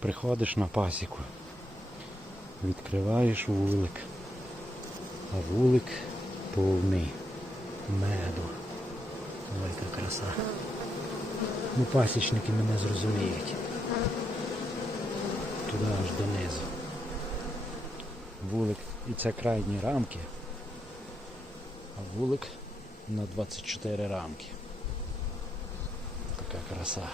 Приходиш на пасіку, відкриваєш вулик, а вулик повний меду. Ой, яка краса. Ну, пасічники мене зрозуміють. Туди аж донизу. Вулик і це крайні рамки, а вулик на 24 рамки. Така краса.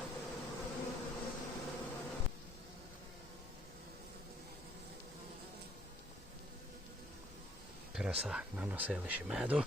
Краса наносили ще меду.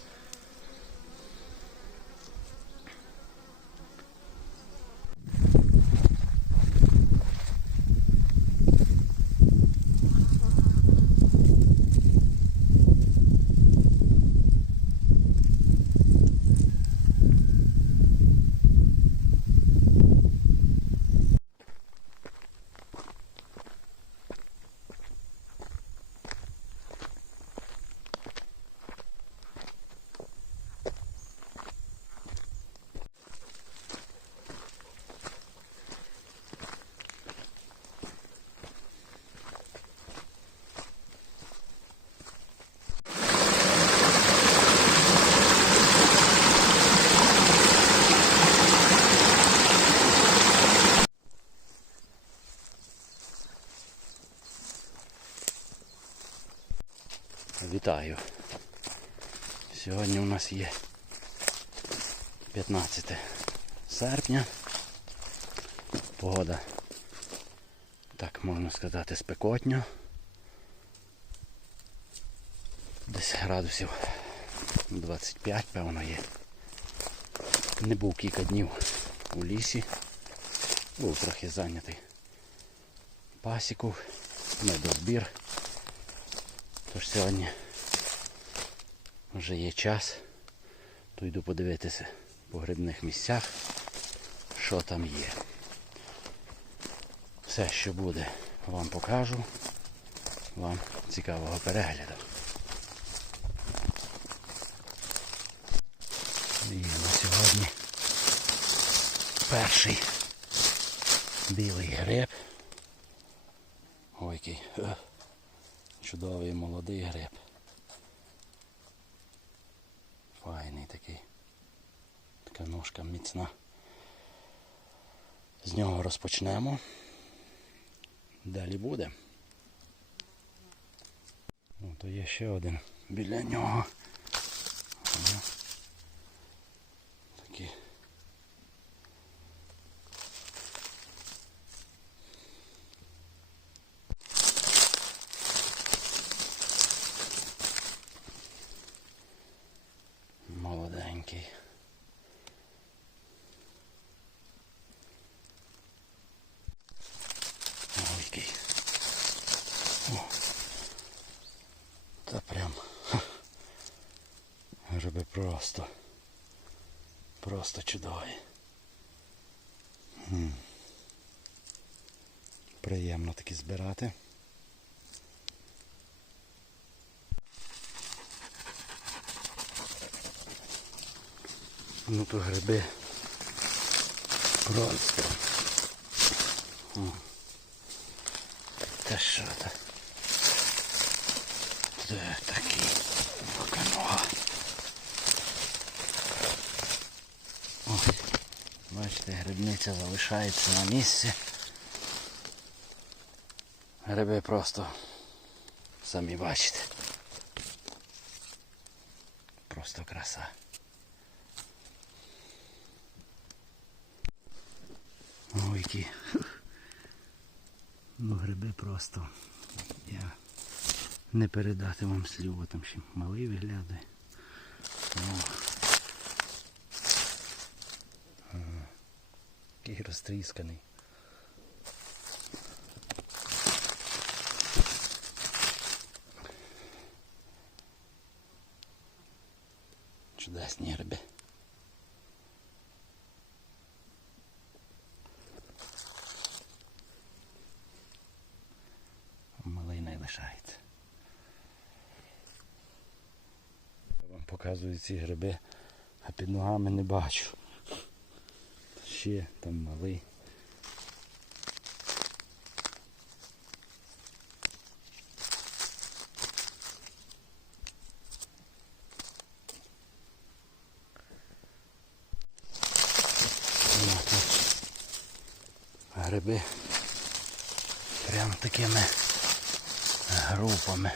Вітаю. Сьогодні у нас є 15 серпня. Погода, так можна сказати, спекотня. Десь градусів 25, певно, є. Не був кілька днів у лісі. Був трохи зайнятий пасіку, медозбір. Тож сьогодні вже є час, то йду подивитися по грибних місцях, що там є. Все, що буде, вам покажу. Вам цікавого перегляду. І на сьогодні перший білий гриб. Ой, який. е, Чудовий молодий гриб. Файний такий. Така ножка міцна. З нього розпочнемо. Далі буде. Ну, то є ще один біля нього. Ага. Такі. Молоденький. Ой, який. О. Та прям. ха. Гриби просто. Просто чудові. М. Приємно такі збирати. Ну то гриби просто. Та що то? Це такий нога. Ось. Бачите, грибниця залишається на місці. Гриби просто самі бачите. Просто краса. Ой, які. Ну, гриби просто. Я не передати вам слів, там ще малий виглядає. О. Ага. Який розтрісканий. Чудесні гриби. малий не лишається. Я вам показую ці гриби, а під ногами не бачу ще там малий. Гриби прямо такими групами.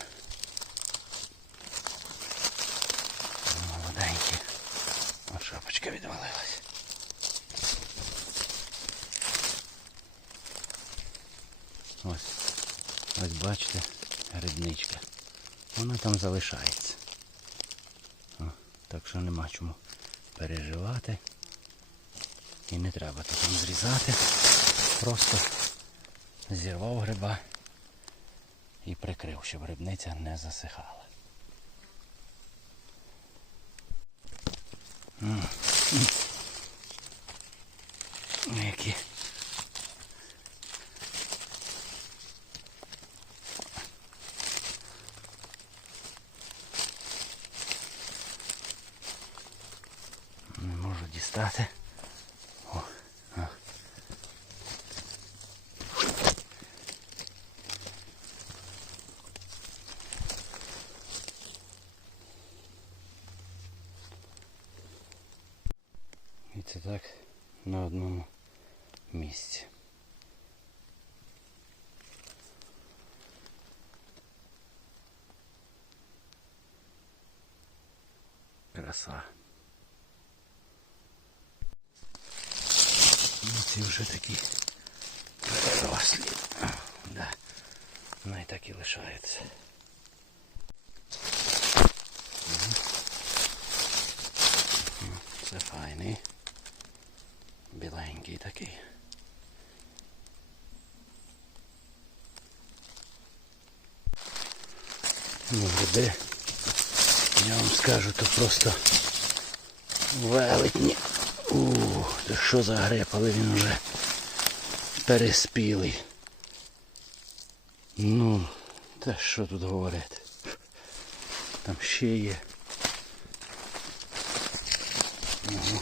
Ось. Ось бачите, грибничка. Вона там залишається. О, так що нема чому переживати. І не треба тут там зрізати. Просто зірвав гриба і прикрив, щоб грибниця не засихала. М. Які не можу дістати. О, а. Ну, ці вже такі перерослі. Да. Ну і так і лишаються. Мгм. Ну, Це файний. Біленький такий. Ну, гриби, я вам скажу, то просто велетні. Ух, що за гриб, але він вже переспілий. Ну, та що тут говорити? Там ще є. Ого.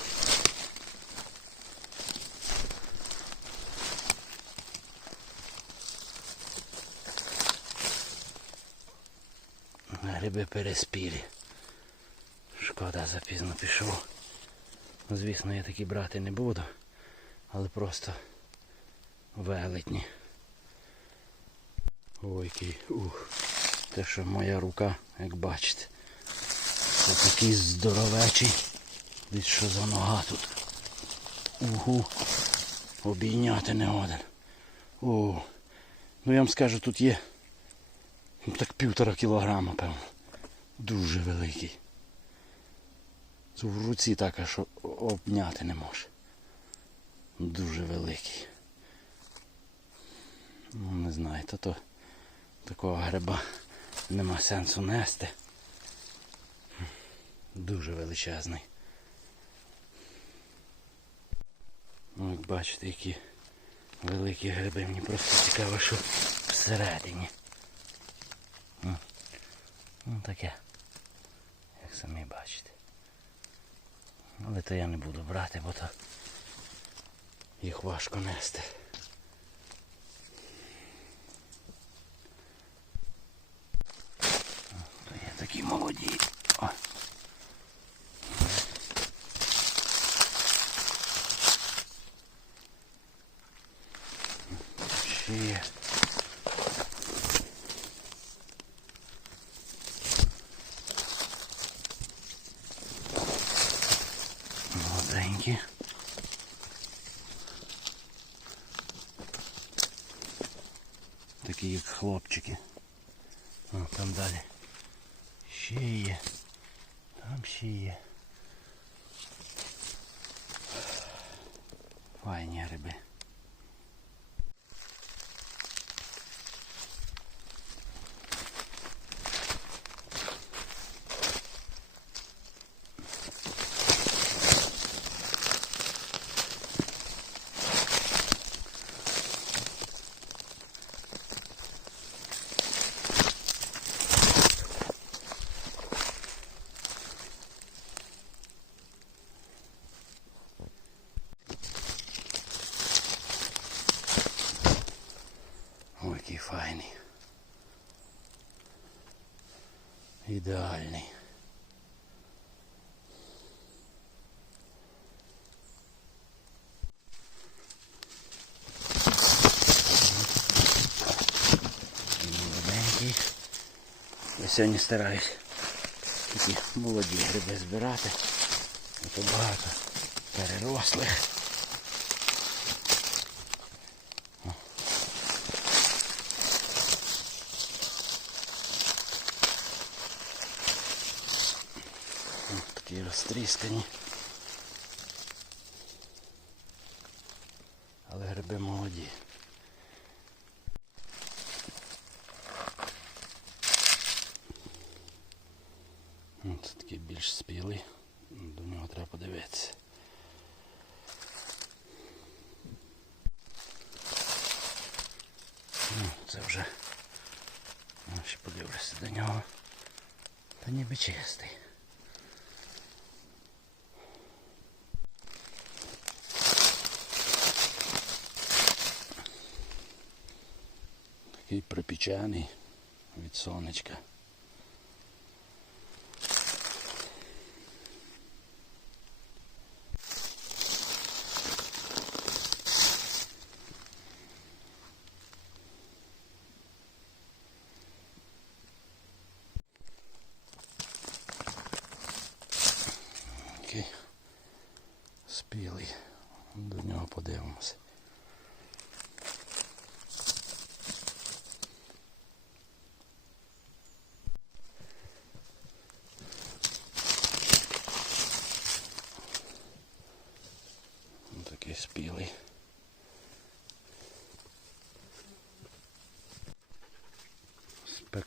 Гриби переспілі. Шкода, запізно пішов. Ну, Звісно, я такі брати не буду, але просто велетні. Ой, який, ух. Те, що моя рука, як бачите. Це такий здоровечий. Десь що за нога тут. Угу. Обійняти не годен. О. Ну я вам скажу, тут є ну, так півтора кілограма, певно. Дуже великий. Це в руці так, аж обняти не може. Дуже великий. Ну, не знаю, то то такого гриба нема сенсу нести. Дуже величезний. Ну, як бачите, які великі гриби. Мені просто цікаво, що всередині. Ну, ну таке. Як самі бачите. Але то я не буду брати, бо то їх важко нести. Такі як хлопчики. О, там далі. Ще є. Там ще є. Файні гриби. ідеальний. Молоденький. Я сьогодні стараюсь такі молоді гриби збирати. Це багато перерослих. Розтріскані. Але гриби молоді. Ну, Це такий більш спілий. До нього треба подивитися. Ну, це вже. Ну, ще подивлюся до нього. Та ніби чистий. Такий припічаний від сонечка. Спілий. До нього подивимося.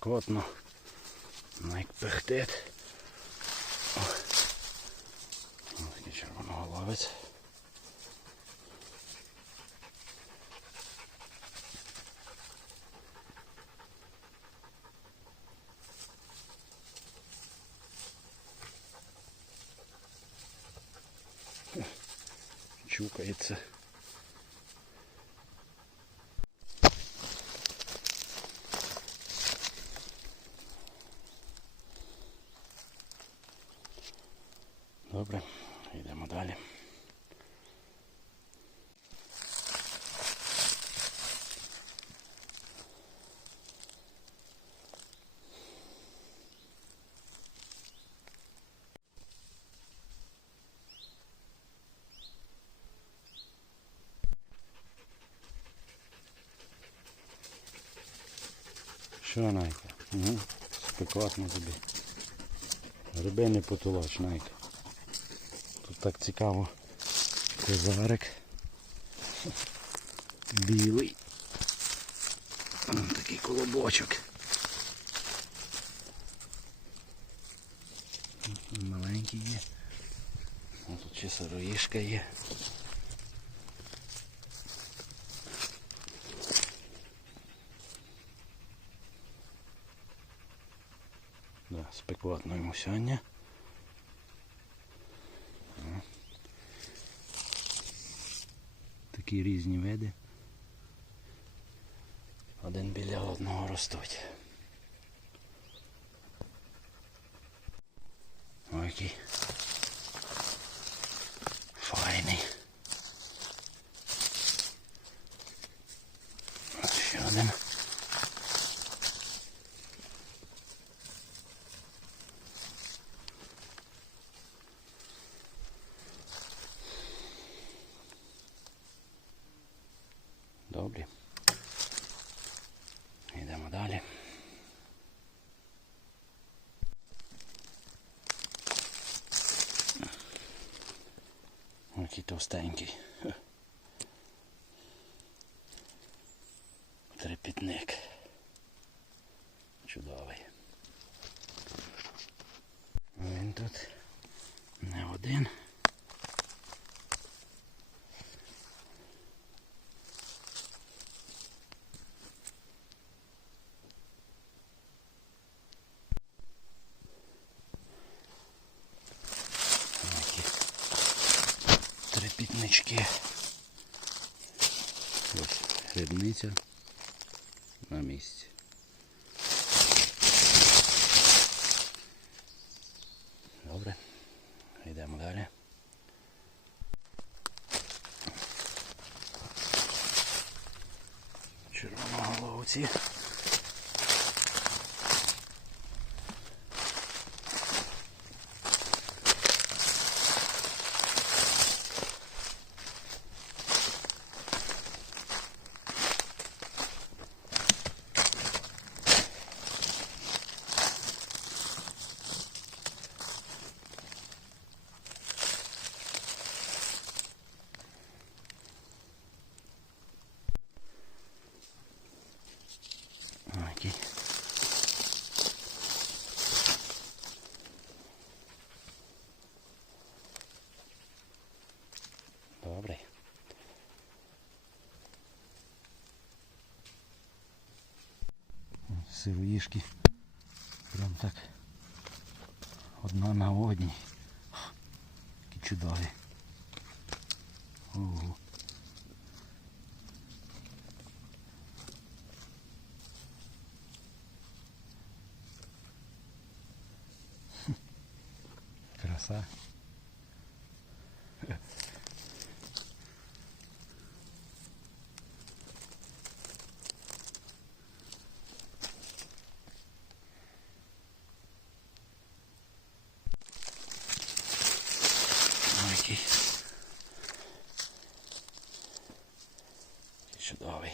Спекотно. Ну, як пихтить. Такий червоноголовець. Чукається. Що Найка? Угу. Спекотно тобі. Гриби не потолоч, Найка. Тут так цікаво. Козарик. Білий. Ось Такий колобочок. Маленький є. Тут ще сироїшка є. Спекотно йому сьогодні. Такі різні види. Один біля одного ростуть. Ой, який файний. Ось Ще один. Добре. Йдемо далі. Який товстенький. Хе. Трепітник. Чудовий. Він тут не один. Такі трепітнички. Ось грибниця на місці. Добре, йдемо далі. Червоноголовці. Сироїшки. Прям так одна на одній. Такі чудові. Ого. Краса. Ой, який. Який Чудовий.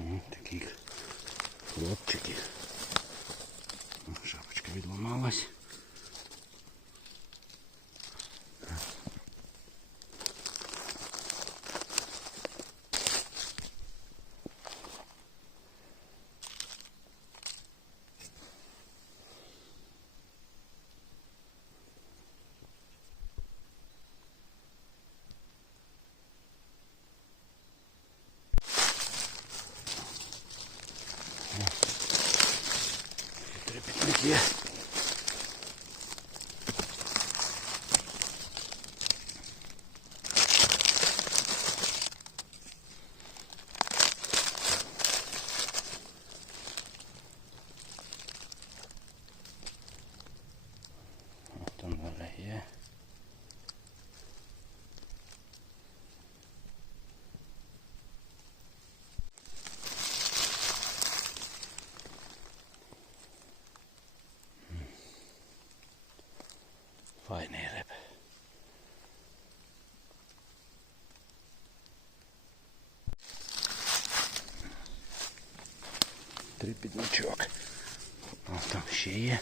М, Такі хлопчики. О, Шапочка відламалась. Трепетник є. От Там далі є. Файний риб. Трипідничок. О, там ще є.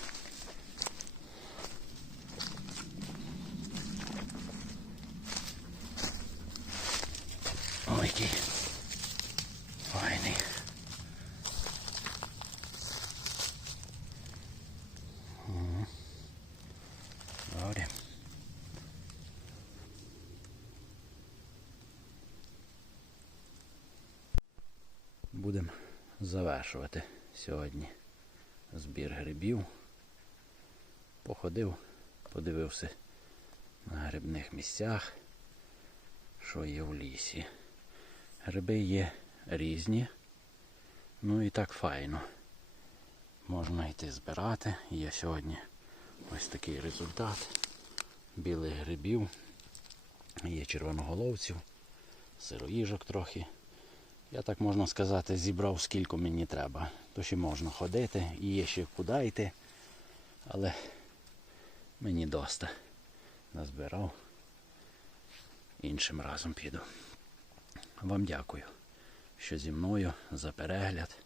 Ой, який файний. Ага. Добре. Будемо завершувати сьогодні збір грибів. Походив, подивився на грибних місцях, що є в лісі. Гриби є різні, ну і так файно. Можна йти збирати. Є сьогодні ось такий результат білих грибів. Є червоноголовців, сироїжок трохи. Я так можна сказати, зібрав скільки мені треба. То ще можна ходити і є ще куди йти. Але мені доста назбирав. Іншим разом піду. Вам дякую, що зі мною за перегляд.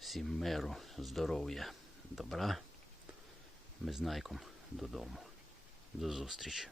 Всім миру, здоров'я, добра. Ми знайком додому. До зустрічі.